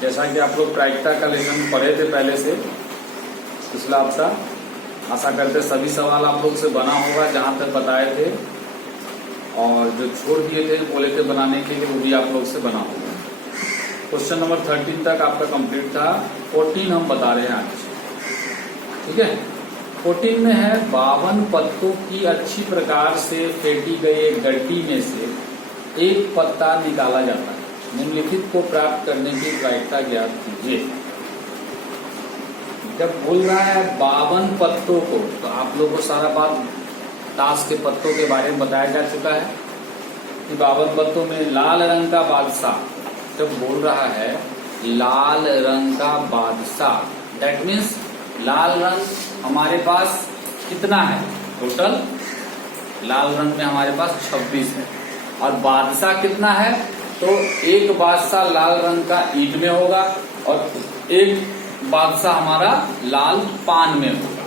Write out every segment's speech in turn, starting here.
जैसा कि आप लोग प्रायिकता का लेसन पढ़े थे पहले से पिछला हफ्ता, आशा करते सभी सवाल आप लोग से बना होगा जहां तक बताए थे, और जो छोड़ दिए थे बोले थे बनाने के लिए वो भी आप लोग से बना होगा। क्वेश्चन नंबर 13 तक आपका कंप्लीट था। 14 हम बता रहे हैं आज, ठीक है। 14 में है 52 पत्तों की अच्छी प्रकार से फेंटी गई एक गड्डी में से एक पत्ता निकाला जाता है, निम्नलिखित को प्राप्त करने की प्रायिकता ज्ञात कीजिए। जब बोल रहा है 52 पत्तों को, तो आप लोगों को सारा बात ताश के पत्तों के बारे में बताया जा चुका है कि 52 पत्तों में लाल रंग का बादशाह, जब बोल रहा है लाल रंग का बादशाह, दैट मीन्स लाल रंग हमारे पास कितना है टोटल, लाल रंग में हमारे पास 26 है, और बादशाह कितना है, तो एक बादशाह लाल रंग का ईंट में होगा और एक बादशाह हमारा लाल पान में होगा,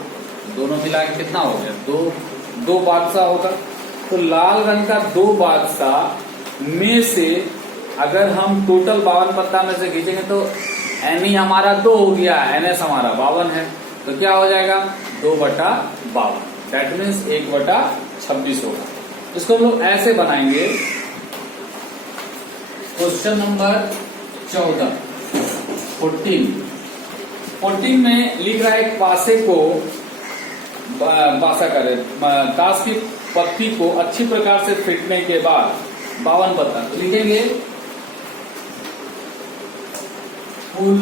दोनों मिला के कितना हो गया, दो बादशाह होगा। तो लाल रंग का 2 बादशाह में से अगर हम टोटल 52 पत्ता में से खींचेंगे तो एनी हमारा 2 हो गया, एनएस हमारा 52 है, तो क्या हो जाएगा 2/52, दैट मीन्स 1/26 होगा। इसको हम लोग ऐसे बनाएंगे। क्वेश्चन नंबर 14 में लिख रहा है एक पासे को पासा करे ताश की पत्ती को अच्छी प्रकार से फेंटने के बाद 52 पत्ता, तो लिखेंगे कुल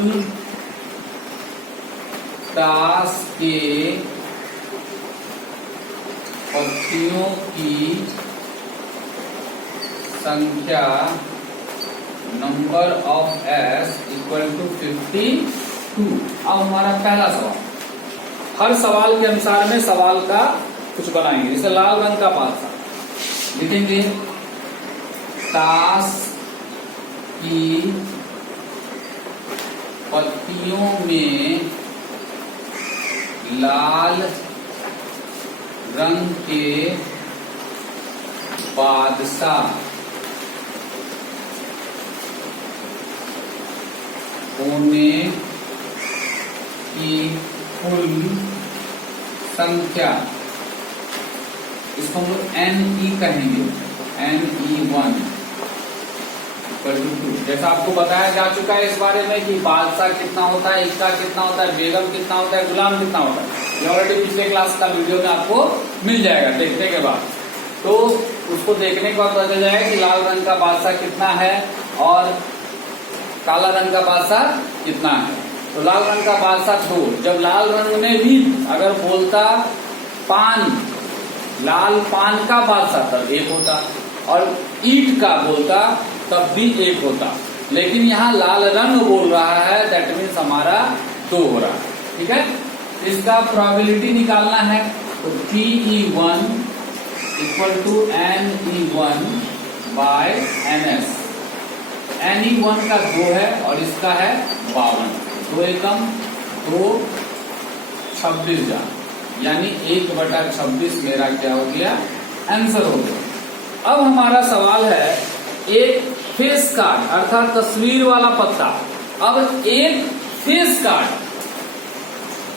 ताश के पत्तियों की संख्या number of S equal to 52। अब हमारा पहला सवाल, हर सवाल के अनुसार में सवाल का कुछ बनाएंगे। जैसे लाल रंग का बादशाह लिखेंगे ताश की पत्तियों में लाल रंग के बादशाह होने की कुल संख्या, इसको हम लोग NE कहेंगे, NE1 2। जैसा आपको बताया जा चुका है इस बारे में कि बादशाह कितना होता है, इसका कितना होता है, बेगम कितना होता है, गुलाम कितना होता है, ये ऑलरेडी पिछले क्लास का वीडियो में आपको मिल जाएगा देखने के बाद। तो उसको देखने के बाद पता चल जाएगा कि लाल रंग का बादशाह कितना है और काला रंग का बादशाह कितना है। तो लाल रंग का बादशाह 2, जब लाल रंग में भी अगर बोलता पान, लाल पान का बादशाह तब 1 होता, और ईंट का बोलता तब भी 1 होता, लेकिन यहाँ लाल रंग बोल रहा है, दैट मीन्स हमारा 2 हो रहा है, ठीक है। इसका प्रोबेबिलिटी निकालना है, तो PE1 equal to NE1 bye NS। NE1 का 2 है और इसका है 52, 2 एकम 2, 26 जा, यानी 1/26 मेरा क्या हो गया, आंसर हो गया। अब हमारा सवाल है एक फेस कार्ड अर्थात तस्वीर वाला पत्ता। अब एक फेस कार्ड,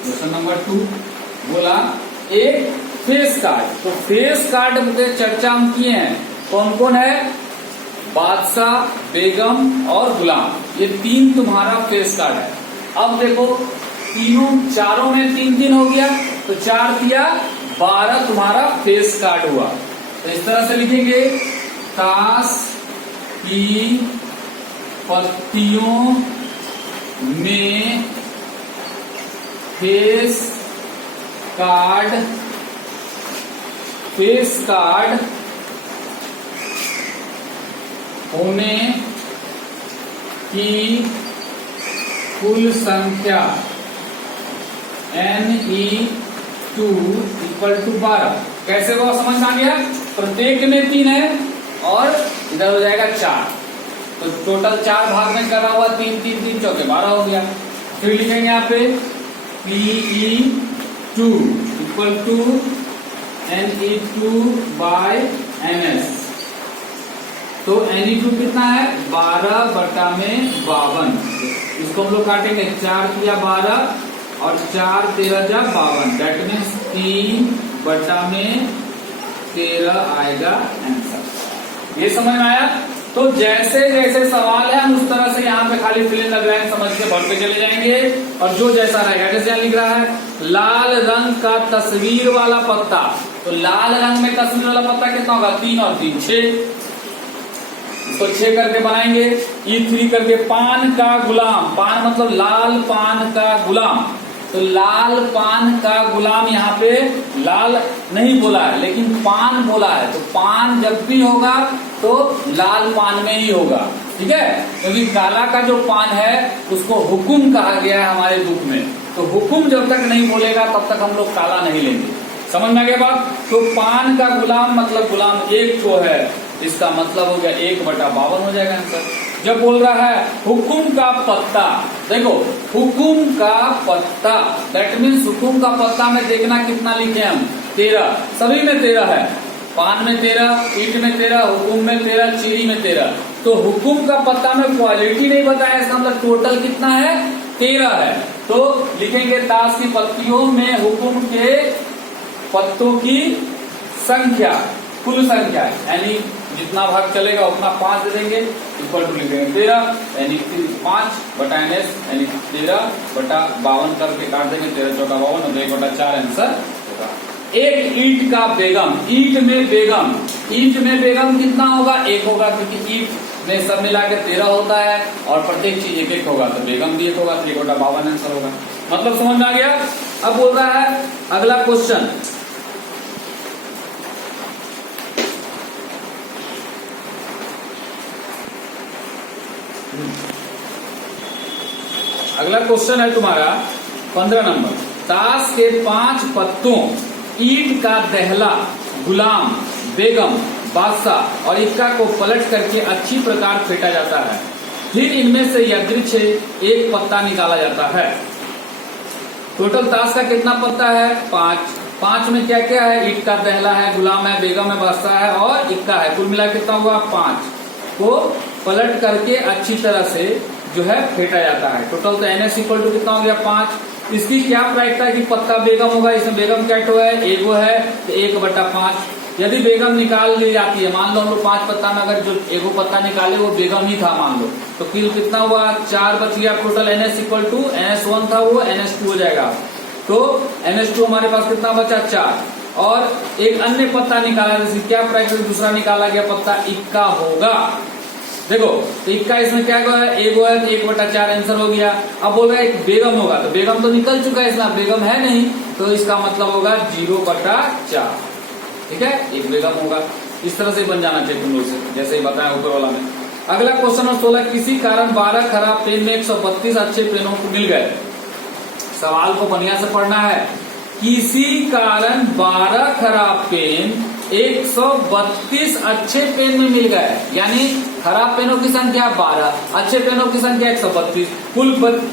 क्वेश्चन नंबर 2 बोला एक फेस कार्ड, तो फेस कार्ड में चर्चा हम किए हैं, कौन कौन है, बादशाह, बेगम और गुलाम, ये 3 तुम्हारा फेस कार्ड है। अब देखो चारों में 3 हो गया, तो 4 दिया 12 तुम्हारा फेस कार्ड हुआ। तो इस तरह से लिखेंगे ताश की पत्तियों में फेस कार्ड होने की कुल संख्या NE2 इक्वल टू 12। कैसे वो समझ में आ गया, प्रत्येक में 3 है और इधर हो जाएगा 4, तो टोटल 4 भाग में करा हुआ 3 3 3 चौके 12 हो गया। फिर लिखेंगे यहाँ पे PE2 equal to NE2 bye NS। तो NE2 कितना है 12/52, इसको हम लोग काटेंगे, 4 तिया 12 और 4 13 जा 52, दैट मीन्स 3/13 आएगा आंसर। ये समझ में आया? तो जैसे जैसे सवाल है हम उस तरह से यहाँ पे खाली फिल इन द ब्लैंक समझ के भरते चले जाएंगे, और जो जैसा रहेगा। जैसे यहाँ लिख रहा है लाल रंग का तस्वीर वाला पत्ता, तो लाल रंग में तस्वीर वाला पत्ता कितना होगा? 3 और 3 6, इसको 6 करके बनाएंगे। E3 करके पान का गुलाम, पान मतलब लाल पान का गुलाम, तो लाल पान का गुलाम, यहाँ पे लाल नहीं बोला है लेकिन पान बोला है, तो पान जब भी होगा तो लाल पान में ही होगा, ठीक है? क्योंकि काला का जो पान है उसको हुकुम कहा गया है हमारे बुक में, तो हुकुम जब तक नहीं बोलेगा तब तक हम लोग काला नहीं लेंगे। समझ में आ गया बात? तो पान का गुलाम मतलब गुलाम एक को है, इसका मतलब हो गया 1/52 हो जाएगा आंसर। जब बोल रहा है हुकुम का पत्ता, देखो हुकुम का पत्ता, दैट मीन्स हुकुम का पत्ता में देखना कितना लिखे हम? 13, सभी में 13 है, पान में 13, ईट में 13, हुकुम में 13, चीनी में 13। तो हुकुम का पत्ता में क्वालिटी नहीं बताया, इसका मतलब टोटल कितना है? 13 है। तो लिखेंगे ताश की पत्तियों में हुकुम के पत्तों की संख्या, कुल संख्या, यानी जितना भाग चलेगा उतना 5 दे देंगे, इक्वल टू लिखेंगे 13, यानी 5/NS यानी 13/52 करके काट देंगे, 13 × 4 = 52 और 1/4 आंसर होगा। एक ईंट का बेगम, ईंट में बेगम, ईंट में बेगम कितना होगा? 1 होगा, क्योंकि ईंट में सब मिला के 13 होता है और प्रत्येक चीज 1-1 होगा, तो बेगम भी 1 होगा, तो 1/52 आंसर होगा। मतलब समझ में आ गया? अब बोल रहा है अगला क्वेश्चन, अगला क्वेश्चन है तुम्हारा 15 नंबर। ताश के 5 पत्तों, ईंट का दहला, गुलाम, बेगम, बादशाह और इक्का को पलट करके अच्छी प्रकार फेंटा जाता है, फिर इनमें से यदृच्छ एक पत्ता निकाला जाता है। टोटल ताश का कितना पत्ता है? 5। 5 में क्या क्या है? ईंट का दहला है, गुलाम है, बेगम है, बादशाह है और इक्का है, कुल मिला कितना हुआ? 5 को पलट करके अच्छी तरह से जो है फेंटा जाता है। टोटल तो NS इक्वल टू कितना हो गया? 5। इसकी क्या प्रायिकता है कि पत्ता बेगम होगा? इसमें बेगम क्या है? एगो है, तो 1/5। यदि बेगम निकाल ली जाती है, मान लो हम लोग 5 पत्ता में अगर जो एगो पत्ता निकाले वो बेगम ही था मान लो, तो किल कितना हुआ? 4 बच गया। Total NS equal to NS1 था वो NS2 हो जाएगा, तो NS2 हमारे पास कितना बचा? 4। और एक अन्य पत्ता निकाला, जैसे क्या प्रायिकता दूसरा निकाला गया पत्ता? इक्का होगा। देखो तो इक्का इसमें क्या है? एगो है, तो 1/4 आंसर हो गया। अब बोल रहा है एक बेगम होगा, तो बेगम तो निकल चुका है, इसमें बेगम है नहीं, तो इसका मतलब होगा 0/4, ठीक है? एक बेगम होगा। इस तरह से बन जाना चाहिए तुम लोग से, जैसे ही बताया ऊपर वाला में। अगला क्वेश्चन नंबर 16, किसी कारण 12 खराब पेन में 132 अच्छे पेनों को मिल गए। सवाल को बढ़िया से पढ़ना है। किसी कारण 12 खराब पेन 132 अच्छे पेन में मिल गए, यानी खराब पेनों की संख्या 12, अच्छे पेनों की संख्या 132, कुल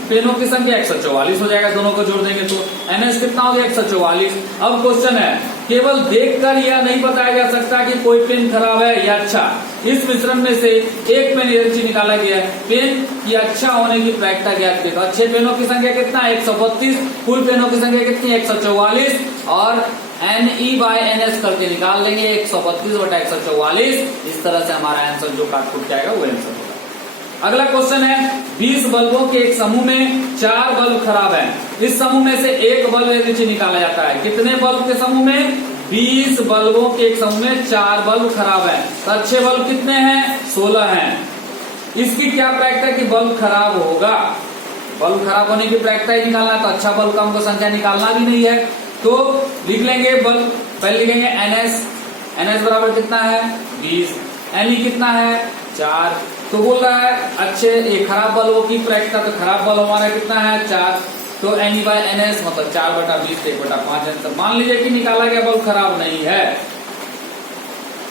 पेनों की संख्या 144 हो जाएगा। दोनों को जोड़ देंगे तो NS कितना हो गया? 144। अब क्वेश्चन है, केवल देखकर यह नहीं बताया जा सकता कि कोई पेन खराब है या अच्छा। इस मिश्रण में से एक पेन एनर्जी निकाला गया है, पेन की अच्छा होने की प्रायिकता ज्ञात कीजिए। अच्छे पेनों की संख्या कितना है? 132, कुल पेनों की संख्या कितनी है? 144 और NE/NS करके निकाल लेंगे 132/144। इस तरह से हमारा आंसर जो काट फूट जाएगा वो आंसर होगा। अगला क्वेश्चन है, 20 बल्बों के एक समूह में 4 बल्ब खराब हैं। इस समूह में से एक बल्ब नीचे निकाला जाता है। कितने बल्ब के समूह में? 20 बल्बों के एक समूह में 4 बल्ब खराब हैं। तो अच्छे बल्ब कितने हैं? 16 हैं। इसकी क्या प्रायिकता कि बल्ब खराब होगा? बल्ब खराब होने की प्रायिकता ही निकालना है, तो अच्छा बल्ब का हमको संख्या निकालना भी नहीं है, तो लिख लेंगे बल्ब, पहले लिखेंगे NS बराबर कितना है? 20। NE कितना है? 4। तो बोल रहा है अच्छे ये खराब बल्बों की प्रायिकता, तो खराब बल्ब हमारा कितना है? 4। तो NE/NS मतलब 4/20 1/5 आंसर। मान लीजिए कि निकाला गया बल्ब खराब नहीं है,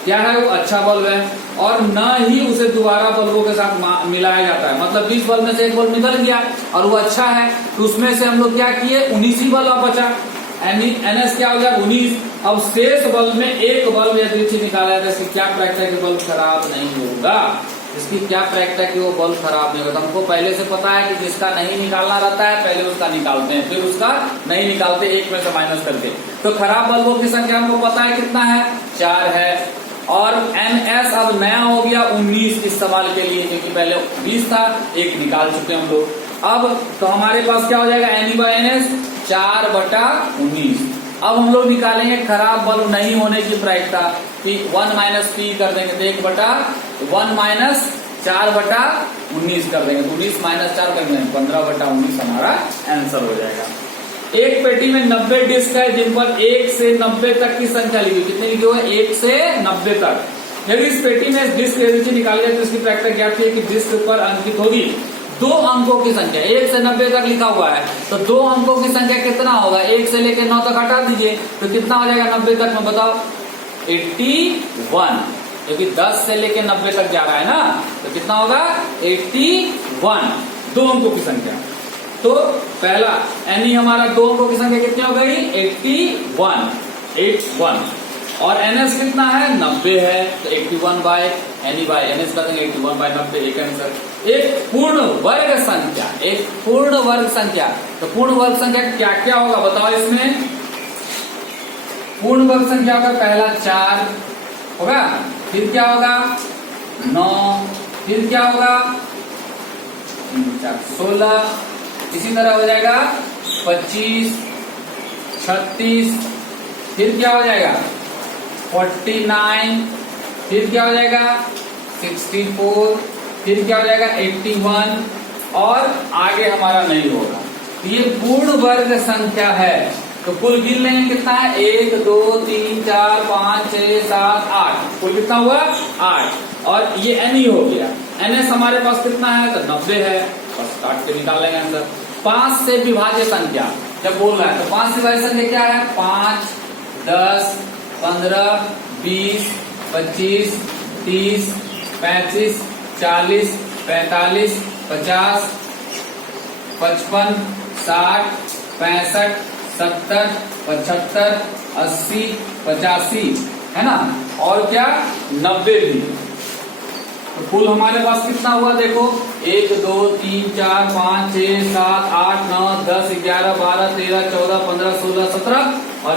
क्या है? वो अच्छा बल्ब है, और न ही उसे दोबारा बल्बों के साथ मिलाया जाता है। मतलब 20 बल्ब में से एक बल्ब निकल गया और वो अच्छा है, तो उसमें से हम लोग क्या किए? 19 ही बल्ब बचा। NS क्या हो गया? 19। अब शेष बल्ब में एक बल्ब यदि निकाला जाता है, इसकी क्या प्रायिकता है कि बल्ब खराब नहीं होगा? इसकी क्या प्रायिकता है कि वो बल्ब खराब नहीं होगा। हमको पहले से पता है कि जिसका नहीं निकालना रहता है पहले उसका निकालते हैं, फिर उसका नहीं निकालते, एक में से माइनस करके। तो खराब बल्बों की संख्या हमको पता है कितना है, 4 है। और NS अब नया हो गया 19 इस सवाल के लिए, क्योंकि पहले 20 था, एक निकाल चुके हम लोग। अब तो हमारे पास क्या हो जाएगा, NE/NS 4/19। अब हम लोग निकालेंगे खराब बल्ब नहीं होने की प्रायिकता, 1 माइनस P कर देंगे तो 1 माइनस 4/19 कर देंगे, तो 19 माइनस 4 कर देंगे 15/19 हमारा आंसर हो जाएगा। एक पेटी में 90 डिस्क है जिन पर 1 से 90 तक की संख्या लिखी, कितनी लिखी हुई है, 1 से 90 तक। यदि इस पेटी में डिस्क रेडियस निकाली जाए तो इसकी प्रायिकता ज्ञात है कि डिस्क पर अंकित होगी 2 अंकों की संख्या। 1 से 90 तक लिखा हुआ है तो 2 अंकों की संख्या कितना होगा, 1 से लेकर 9 तक हटा दीजिए तो कितना हो जाएगा 90 तक में, बताओ 81, क्योंकि 10 से लेकर 90 तक जा रहा है ना, तो कितना होगा 81, 2 अंकों की संख्या। तो पहला एनी हमारा 2 अंकों की संख्या कितनी हो गई, 81, और NS कितना है, 90 है, तो 81/NE/NS कर देंगे, 81/90 एक आंसर। एक पूर्ण वर्ग संख्या, एक पूर्ण वर्ग संख्या, तो पूर्ण वर्ग संख्या क्या क्या होगा बताओ इसमें। पूर्ण वर्ग संख्या होगा पहला 4 होगा, फिर क्या होगा 9, फिर क्या होगा 16, इसी तरह हो जाएगा 25, 36, फिर क्या हो जाएगा 49, फिर क्या हो जाएगा 64, फिर क्या हो जाएगा 81, और आगे हमारा नहीं होगा। तो ये पूर्ण वर्ग संख्या है। तो कुल गिन लेंगे कितना है, 1 2 3 4 5 6 7 8, कुल कितना हुआ 8। और ये NE हो गया, NS हमारे पास कितना है, तो 90 है, बस काट के निकाल लेंगे आंसर। 5 से विभाज्य संख्या जब बोल रहा है तो 5 से विभाज्य संख्या क्या है, 5 10 15 20 25 30 35 40 45 50 55 60 65 70 75 80 85 है ना, और क्या 90 भी। तो कुल हमारे पास कितना हुआ देखो, 1 2 3 4 5 6 7 8 9 10 11 12 13 14 15 16 17 और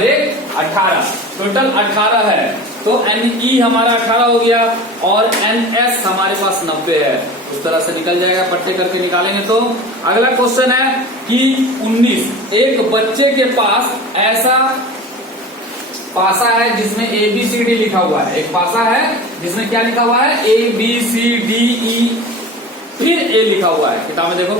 18, टोटल 18 है। तो NE हमारा 18 हो गया और NS हमारे पास 90 है। उस तरह से निकल जाएगा, पट्टे करके निकालेंगे। तो अगला क्वेश्चन है कि 19, एक बच्चे के पास ऐसा पासा है जिसमें ABCD लिखा हुआ है। एक पासा है जिसमें क्या लिखा हुआ है, ABCDE, फिर A लिखा हुआ है, किताब में देखो।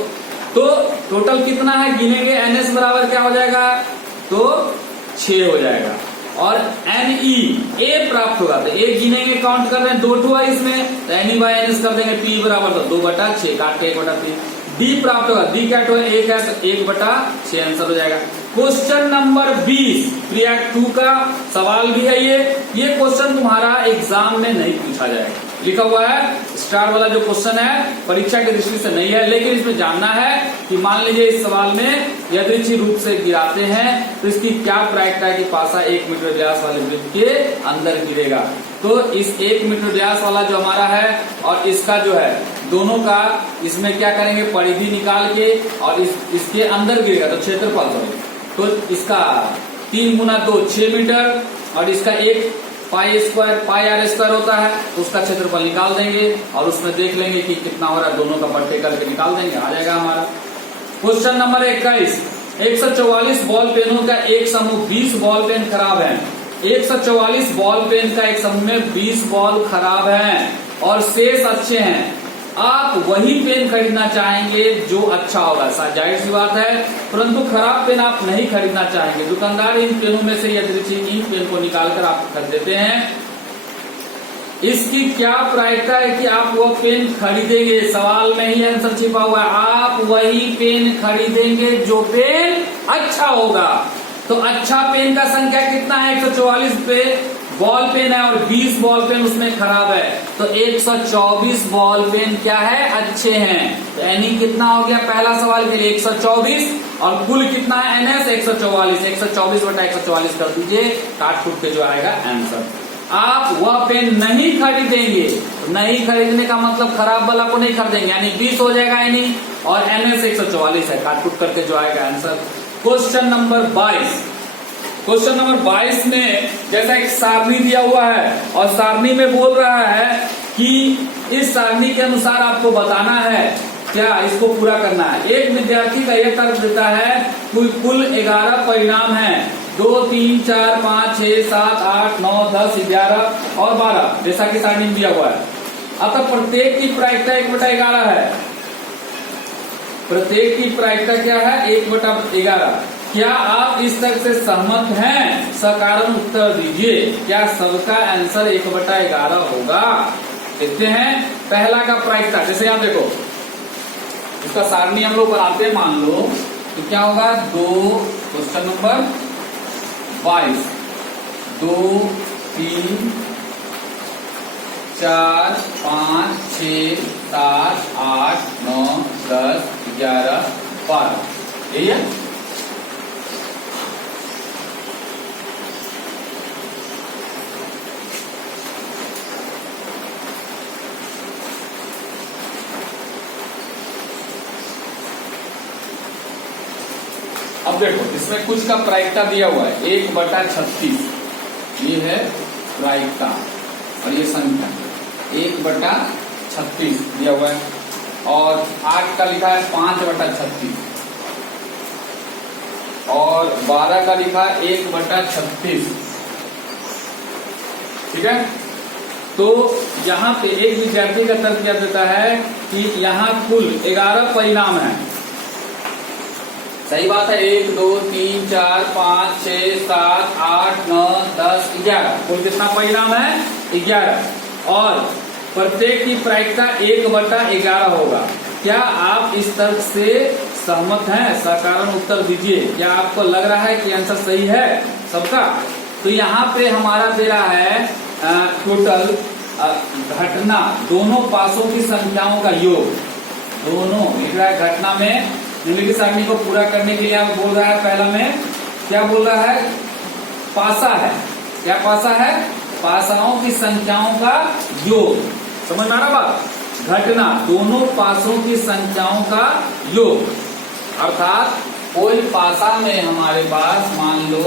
तो टोटल कितना है गिनेंगे, NS बराबर क्या हो जाएगा, तो 6 हो जाएगा। और NE A प्राप्त होगा तो A गिनेंगे, काउंट कर रहे हैं 2 है इसमें, तो NE/NS कर देंगे, P बराबर तो 2/6 काट के 1/3। D प्राप्त होगा, D क्या है 1 है तो 1/6 आंसर हो जाएगा। क्वेश्चन नंबर 20 प्रीएक्ट 2 का सवाल भी है ये क्वेश्चन तुम्हारा एग्जाम में नहीं पूछा जाएगा, लिखा हुआ है स्टार वाला जो क्वेश्चन है परीक्षा की दृष्टि से नहीं है, लेकिन इसमें जानना है कि मान लीजिए इस सवाल में यादृच्छिक रूप से गिराते हैं तो इसकी क्या प्रायिकता है कि पासा 1 मीटर व्यास वाले वृत्त के अंदर गिरेगा। तो इस 1 मीटर व्यास वाला जो हमारा है और इसका जो है दोनों का इसमें क्या करेंगे, परिधि निकाल के और इसके अंदर गिरेगा तो क्षेत्रफल, तो इसका 3 गुना 2 6 मीटर और इसका 1 πr² होता है, उसका क्षेत्रफल निकाल देंगे और उसमें देख लेंगे कि कितना हो रहा है, दोनों का पट्टे करके निकाल देंगे, आ जाएगा हमारा। क्वेश्चन नंबर 21, 144 बॉल पेनों का एक समूह 20 बॉल पेन खराब है। 144 बॉल पेन का एक समूह में 20 बॉल खराब है और शेष अच्छे हैं। आप वही पेन खरीदना चाहेंगे जो अच्छा होगा, जाहिर सी बात है, परंतु खराब पेन आप नहीं खरीदना चाहेंगे। दुकानदार इन पेनों में से यादृच्छिक इंक पेन को निकालकर आप खरीद देते हैं। इसकी क्या प्रायिकता है कि आप वह पेन खरीदेंगे, सवाल में ही आंसर छिपा हुआ है, आप वही पेन खरीदेंगे जो पेन अच्छा होगा। तो अच्छा पेन का संख्या कितना है, 144 पे बॉल पेन है और 20 बॉल पेन उसमें खराब है, तो 124 बॉल पेन क्या है, अच्छे हैं। तो NE कितना हो गया पहला सवाल के लिए 124 और कुल कितना है NS 144, 124/144 कर दीजिए, काट कूट के जो आएगा आंसर। आप वह पेन नहीं खरीदेंगे। तो नहीं खरीदने का मतलब खराब वाला को नहीं खरीदेंगे, यानी 20 हो जाएगा यानी, और NS 144 है, काट-कूट करके जो आएगा answer. Question number 22। Question number 22 में जैसा एक सारणी दिया हुआ है और सारणी में बोल रहा है कि इस सारणी के अनुसार आपको बताना है क्या, इसको पूरा करना है। एक विद्यार्थी का यह तर्क देता है कुल 11 परिणाम है, 2, 3, 4, 5, 6, 7, 8, 9, 10, 11 और 12, जैसा कि सारणी में दिया हुआ है। अतः प्रत्येक की प्रायिकता 1/11 है। प्रत्येक की प्रायिकता क्या है? 1/11। क्या आप इस तर्क से सहमत हैं? सकारण उत्तर दीजिए। क्या सबका आंसर 1/11 होगा? देखते हैं पहला का प्रायिकता। जैसे यहाँ देखो, इसका सारणी हम लोग बनाते हैं, मान लो तो क्या होगा, 2, क्वेश्चन नंबर 22, 2, 3, 4, 5, 6, 7, 8, 9, 10, 11, 12, यही है। अब देखो इसमें कुछ का प्रायिकता दिया हुआ है 1/36, ये है प्रायिकता और ये संख्या 1/36 दिया हुआ है, और 8 का लिखा है 5/36 और 12 का लिखा है 1/36। ठीक है, तो यहाँ पे एक विद्यार्थी का तर्क क्या देता है कि यहाँ कुल 11 परिणाम है। सही बात है, 1, 2, 3, 4, 5, 6, 7, 8, 9, 10, 11, कुल कितना परिणाम है? 11, और प्रत्येक की प्रायिकता 1/11 होगा। क्या आप इस तर्क से सहमत हैं? सकारण उत्तर दीजिए। क्या आपको लग रहा है कि आंसर सही है सबका? तो यहाँ पे हमारा दे रहा है टोटल घटना, दोनों पासों की संख्याओं का योग, दोनों लिख रहा है घटना में। निम्नलिखित सारणी को पूरा करने के लिए आप बोल रहा है, पहला में क्या बोल रहा है? पासा है। क्या पासा है? पासाओं की संख्याओं का योग। समझ में आ रहा बात? घटना, दोनों पासों की संख्याओं का योग, अर्थात कोई पासा में हमारे पास मान लो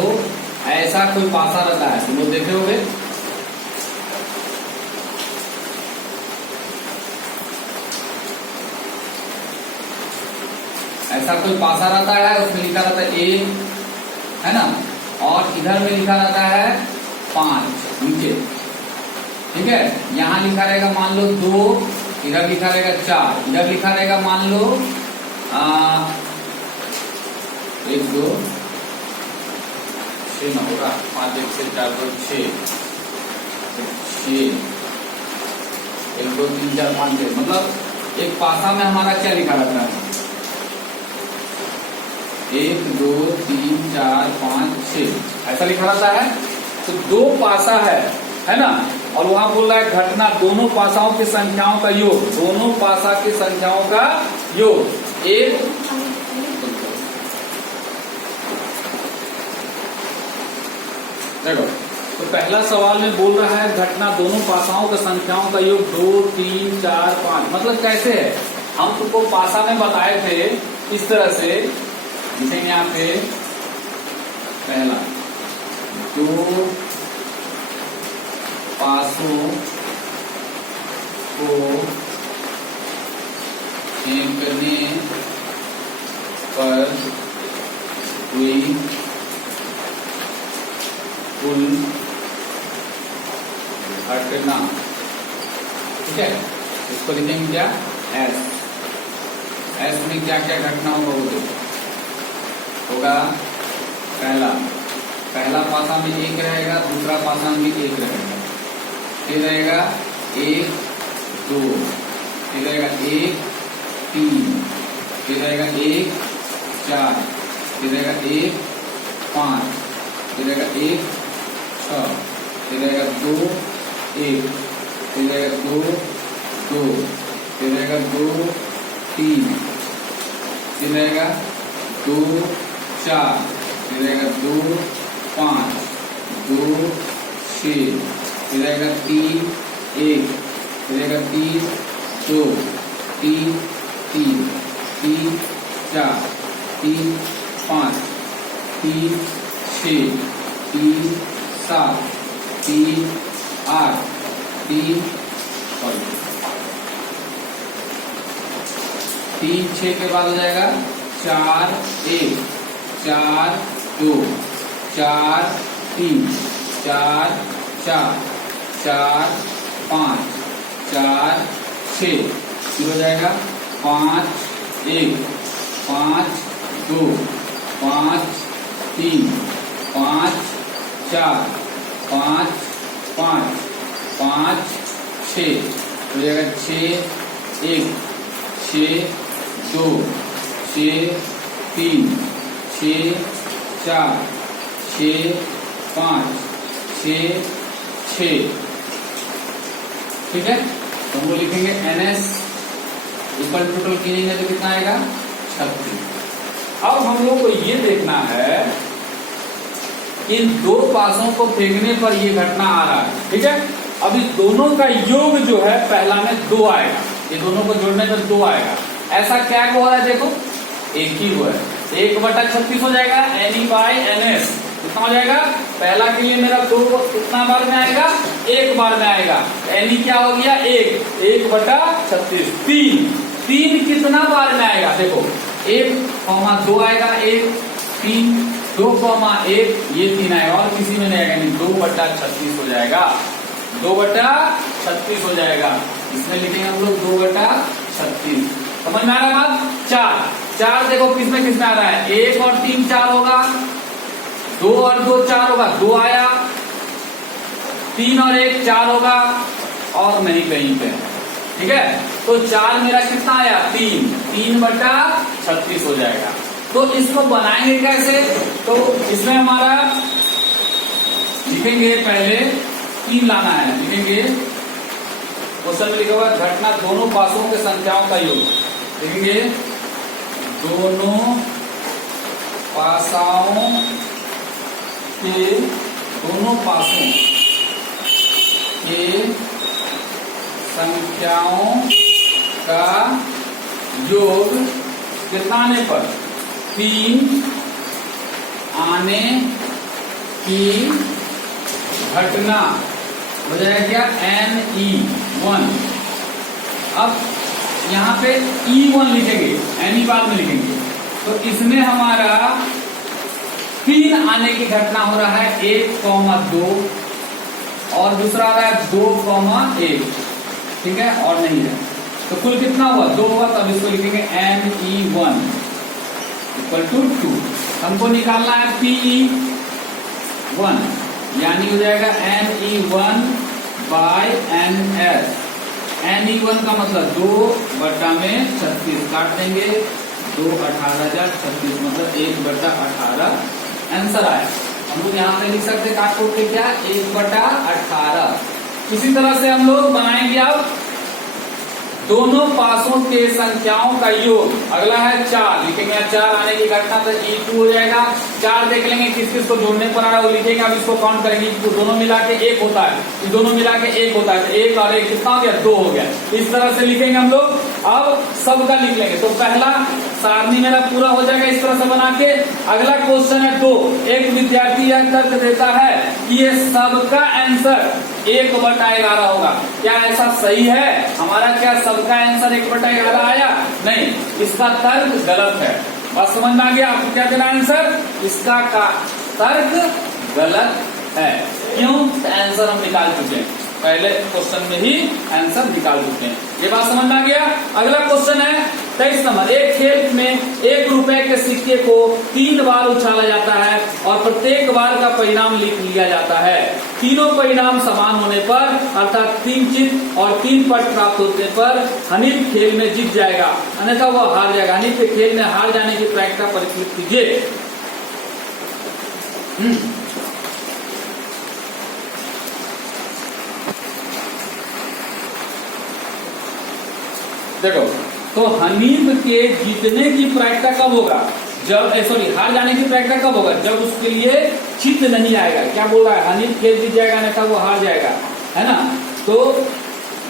ऐसा कोई पासा रहता है, तुम लोग देखे होंगे, ऐसा कोई पासा रहता है, उसमें लिखा रहता है 1, है ना, और इधर में लिखा रहता है 5 नीचे। ठीक है, यहाँ लिखा रहेगा मान लो 2, इधर लिखा रहेगा 4, इधर लिखा रहेगा मान लो 1, 2, 6 ना होगा, 5, 1 से 4, 2, 6, 1, 2, 3, 4, 5, 6, मतलब एक पासा में हमारा क्या लिखा रहता है? 1, 2, 3, 4, 5, 6 ऐसा लिखा रहता है। तो 2 पासा है ना, और वहां बोल रहा है घटना, दोनों पासाओं की संख्याओं का योग, दोनों पासा की संख्याओं का योग। एक देखो, तो पहला सवाल में बोल रहा है घटना, दोनों पासाओं की संख्याओं का योग 2, 3, 4, 5, मतलब कैसे है? हम तुमको पासा में बताए थे इस तरह से लिखेंगे। यहाँ पे पहला 2 पासों को फेंकने पर हुई कुल घटना। ठीक है, इसको लिखेंगे क्या? एस। एस में क्या क्या घटना होगा वो देखो। होगा पहला पासा में 1 रहेगा, दूसरा पासा में भी 1 रहेगा, फिर रहेगा 1, 2, फिर रहेगा 1, 3, फिर रहेगा 1, 4, फिर रहेगा 1, 5, फिर रहेगा 1, 6, फिर रहेगा 2, 1, फिर रहेगा 2, 2, फिर रहेगा 2, 3, फिर रहेगा 2, 4, फिर रहेगा 2, 5, 2, 6, फिर आएगा 3 1, फिर आएगा 3 2, 3 3, 3 4, 3 5, 3 6, 3 7, 3 8, 3 6 के बाद हो जाएगा 4 1, 4 2, 4 3, 4 4, 4 5, 4 6, फिर हो जाएगा 5 1, 5 2, 5 3, 5 4, 5 5, 5 6, हो जाएगा 6 1, 6 2, 6 3, 6 4, 6 5, 6 6, ठीक है। तो हम लोग लिखेंगे NS इक्वल टोटल कीजिएंगे तो कितना आएगा 36। अब हम लोग को ये देखना है कि इन दो पासों को फेंकने पर ये घटना आ रहा है, ठीक है। अब इस दोनों का योग जो है पहला में 2 आएगा, ये दोनों को जोड़ने पर 2 आएगा। ऐसा क्या हो रहा है देखो, एक ही हुआ है, 1/36 हो जाएगा NE/NS, कितना हो जाएगा, पहला के लिए मेरा 2 कितना बार में आएगा, 1 बार में आएगा। NE क्या हो गया 1/36, 3 कितना बार में आएगा देखो, 1,2 आएगा, 1 3 2,1 ये 3 आएगा और किसी में नहीं आएगा, नहीं 2/36 हो जाएगा, 2/36 हो जाएगा। इसमें लिखेंगे हम लोग 2/36। समझ में आ रहा है बात। 4 देखो किसमें आ रहा है, 1 और 3 4 होगा, 2 और 2 4 होगा, 2 आया, 3 और 1 4 होगा और नहीं कहीं पे, ठीक है। तो 4 मेरा कितना आया 3/36 हो जाएगा। तो इसको बनाएंगे कैसे, तो इसमें हमारा लिखेंगे पहले 3 लाना है, लिखेंगे क्वेश्चन में लिखा हुआ घटना दोनों पासों के संख्याओं का योग, लिखेंगे दोनों पासों के संख्याओं का योग कितना आने पर, 3 आने की घटना हो जाएगा क्या NE1। अब यहाँ पे E1 लिखेंगे, NE बाद में लिखेंगे, तो इसमें हमारा 3 आने की घटना हो रहा है 1,2 और दूसरा आ रहा है 2,1, ठीक है, और नहीं है तो कुल कितना हुआ 2 हुआ। तब इसको लिखेंगे NE1 इक्वल टू 2। हमको निकालना है PE1 यानी हो जाएगा NE1/NS। NE1 का मतलब 2/36 काट देंगे, 2 18 36 मतलब 1/18 आंसर आया। हम लोग यहाँ पे लिख सकते काट कोट के क्या 1/18। इसी तरह से हम लोग बनाएंगे अब दोनों पासों के संख्याओं का योग। अगला है 4, लिखेंगे 4 आने की घटना तो E2 हो जाएगा। 4 देख लेंगे किस किस को जोड़ने पर आ रहा है वो लिखेंगे। अब इसको काउंट करेंगे, तो दोनों मिला के 1 होता है, ये दोनों मिला के 1 होता है, तो 1 और 1 कितना हो गया 2 हो गया। इस तरह से लिखेंगे हम लोग। अब सबका लिख लेंगे, तो पहला सारणी मेरा पूरा हो जाएगा इस तरह से बना के। अगला क्वेश्चन है 2। एक विद्यार्थी यह तर्क देता है कि ये सबका आंसर 1/11 होगा। क्या ऐसा सही है? हमारा क्या सबका आंसर 1/11 आया? नहीं, इसका तर्क गलत है। बस समझ में आ गया आपको क्या देना आंसर? इसका का तर्क गलत है। क्यों? आंसर हम निकाल चुके हैं, पहले क्वेश्चन में ही आंसर निकाल चुके हैं। ये बात समझ में आ गया। अगला क्वेश्चन है 23 नंबर। एक खेल में 1 रुपए के सिक्के को 3 बार उछाला जाता है और प्रत्येक बार का परिणाम लिख लिया जाता है। तीनों परिणाम समान होने पर अर्थात 3 चिन्ह और 3 पट प्राप्त होने पर हनीफ खेल में जीत जाएगा, अन्यथा वह हार जाएगा। हनीफ के खेल में हार जाने की प्रायिकता परिकलित कीजिए। देखो, तो हनीफ के जीतने की प्रायिकता कब होगा? जब हार जाने की प्रायिकता कब होगा? जब उसके लिए चित्त नहीं आएगा। क्या बोल रहा है? हनीफ खेल जीत जाएगा, अन्यथा वो हार जाएगा। है ना। तो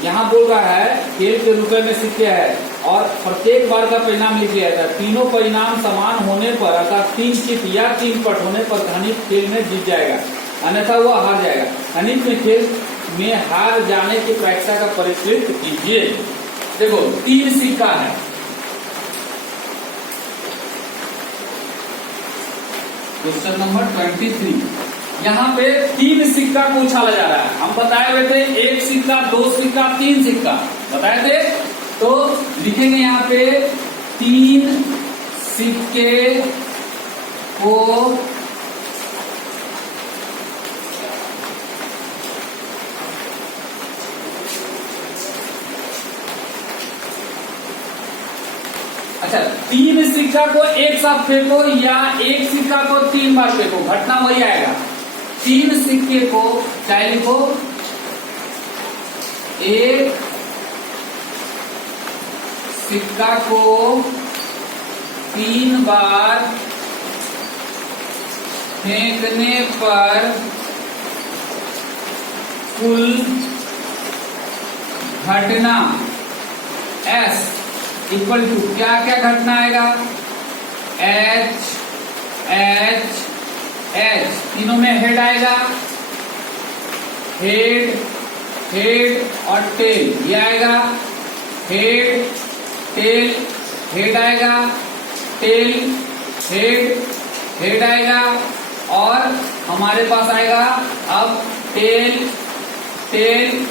यहाँ बोल रहा है खेल के रुपए में सिक्के है और प्रत्येक बार का परिणाम लिख लिया जाता है। तीनों परिणाम समान होने पर अर्थात 3 चित या 3 पट होने पर हनीफ खेल में जीत जाएगा, अन्यथा वह हार जाएगा। हनीफ में खेल में हार जाने की प्रायिकता का परिष्कृत कीजिए। देखो 3 सिक्का है, क्वेश्चन नंबर 23। यहाँ पे 3 सिक्का को उछाला जा रहा है। हम बताए हुए थे 1 सिक्का, 2 सिक्का, 3 सिक्का बताए थे। तो लिखेंगे यहाँ पे 3 सिक्के को अच्छा 3 सिक्का को एक साथ फेंको या 1 सिक्का को 3 बार फेंको, घटना वही आएगा। 3 सिक्के को चाहे लिखो, 1 सिक्का को 3 बार फेंकने पर कुल घटना S इक्वल टू क्या क्या घटना आएगा, H H H, तीनों में हेड आएगा, हेड हेड और टेल, ये आएगा हेड टेल, हेड आएगा, टेल हेड हेड आएगा और हमारे पास आएगा अब टेल टेल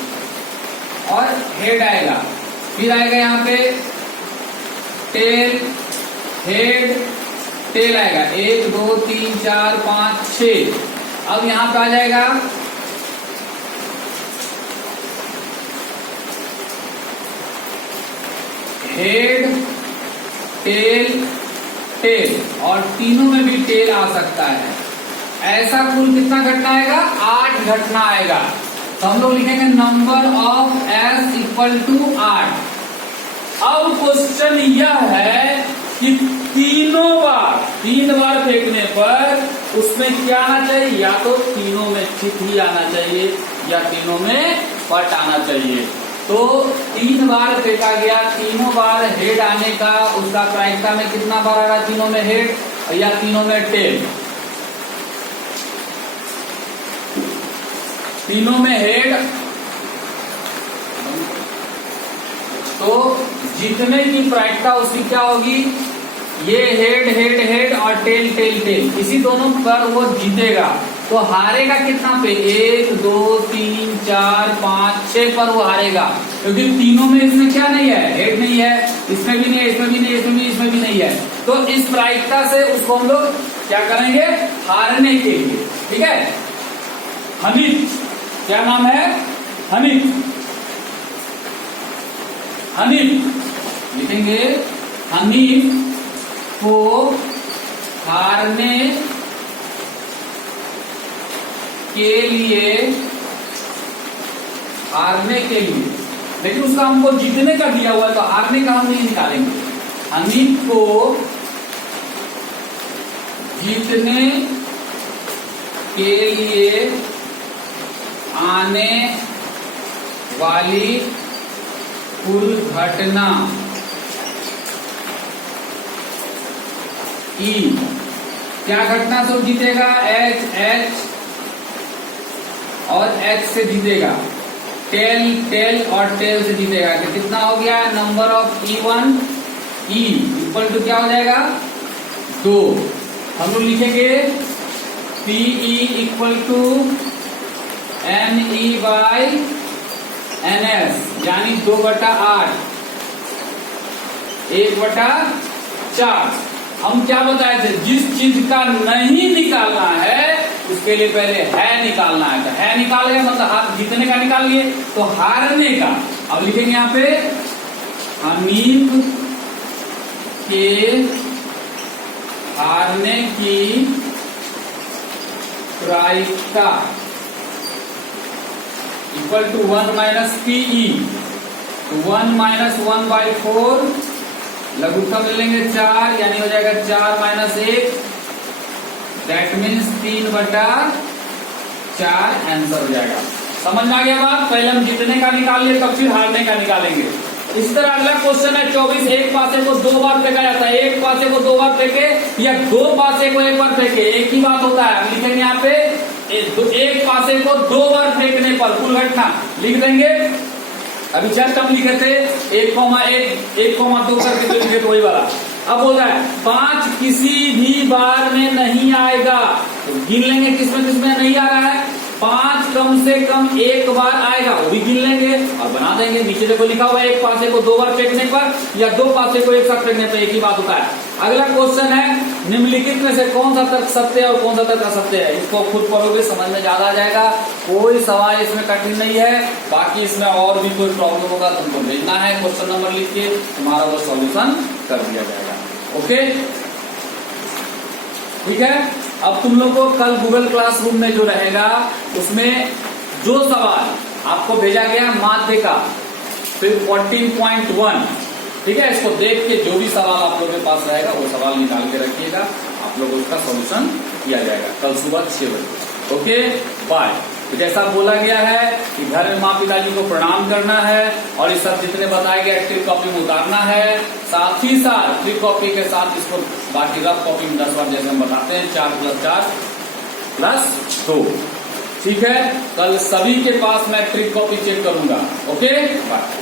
और हेड आएगा। फिर आएगा यहाँ पे टेल हेड टेल आएगा, 1 2 3 4 5 6। अब यहां पे आ जाएगा हेड टेल टेल और तीनों में भी टेल आ सकता है। ऐसा कुल कितना घटना आएगा, 8 घटना आएगा। तो हम लोग लिखेंगे number of S equal to 8। अब क्वेश्चन यह है कि 3 बार फेंकने पर उसमें क्या आना चाहिए, या तो तीनों में चित ही आना चाहिए या तीनों में पट आना चाहिए। तो 3 बार फेंका गया, तीनों बार हेड आने का उसका प्रायिकता में कितना बार आ रहा, तीनों में हेड या तीनों में टेल, तीनों में हेड। तो जीतने की प्रायिकता उसकी क्या होगी, ये हेड हेड हेड और टेल टेल टेल, इसी दोनों पर वो जीतेगा। तो हारेगा कितना पे, 1 2 3 4 5 6 पर वो हारेगा, क्योंकि तीनों में इसमें क्या नहीं है, हेड नहीं है, इसमें भी नहीं है, इसमें भी नहीं है, इसमें भी नहीं है। तो इस प्रायिकता से उसको हम लोग क्या करेंगे, हारने के लिए। ठीक है, हनीफ, क्या नाम है, हनीफ, हनीफ लिखेंगे, हनीफ को हारने के लिए, लेकिन उसका हमको जीतने का दिया हुआ है तो हारने का हम नहीं निकालेंगे। हनीफ को जीतने के लिए आने वाली कुल घटना ई, क्या घटना से जीतेगा, एच एच और एच से जीतेगा, टेल टेल और टेल से जीतेगा। तो कितना हो गया, number of E1 E equal to क्या हो जाएगा, 2। हम लोग लिखेंगे PE equal to NE by NS, यानी 2/8, 1/4। हम क्या बताए थे, जिस चीज का नहीं निकालना है उसके लिए पहले है निकालना है। तो है निकाल गया मतलब हाथ जीतने का निकाल लिए, तो हारने का अब लिखेंगे यहाँ पे, हनीफ के हारने की प्रायिकता equal to 1 minus PE, 1 minus 1/4, लघुत्तम ले लेंगे 4, यानी हो जाएगा 4 माइनस 1, दैट मीन्स 3/4 आंसर हो जाएगा। समझ में आ गया बात? पहले हम जीतने का निकाल लिए, तब फिर हारने का निकालेंगे। इस तरह अगला क्वेश्चन है 24, एक पासे को 2 बार फेंका जाता है। एक पासे को 2 बार फेंके या 2 पासे को 1 बार फेंके, एक ही बात होता है। हम लिखेंगे यहाँ पे एक पासे को 2 बार फेंकने पर कुल घटना लिख देंगे। अभी जस्ट हम लिखे थे 1,1 1,2 करके जो लिखे थे वही वाला। अब बोल रहा है 5 किसी भी बार में नहीं आएगा, तो गिन लेंगे किसमें नहीं आ रहा है। 5 कम से कम 1 बार आएगा, वो भी गिन लेंगे और बना देंगे। नीचे देखो लिखा हुआ है एक पासे को 2 बार फेंकने पर या 2 पासे को एक साथ फेंकने पर, एक ही बात होता है। अगला क्वेश्चन है निम्नलिखित में से कौन सा तर्क सत्य है और कौन सा तर्क असत्य है। इसको खुद पढ़ोगे समझ में ज्यादा आ जाएगा। कोई सवाल इसमें कठिन नहीं है। बाकी इसमें और भी कोई प्रॉब्लम होगा तुमको भेजना है, क्वेश्चन नंबर लिख के तुम्हारा वो सॉल्यूशन कर दिया जाएगा। ओके, ठीक है। अब तुम लोग को कल गूगल क्लासरूम में जो रहेगा उसमें जो सवाल आपको भेजा गया माध्य का, फिर 14.1, ठीक है, इसको देख के जो भी सवाल आप लोगों के पास रहेगा वो सवाल निकाल के रखिएगा। आप लोगों उसका सॉल्यूशन किया जाएगा कल सुबह 6 बजे। Okay, bye. जैसा बोला गया है कि घर में माँ पिताजी को प्रणाम करना है और ये सब जितने बताए गए ट्रिक कॉपी में उतारना है। साथ ही साथ ट्रिक कॉपी के साथ इसको बाकी रफ कॉपी में 10 बार जैसे हम बताते हैं 4 + 4 + 2, ठीक है। कल सभी के पास मैं ट्रिक कॉपी चेक करूंगा। Okay, bye.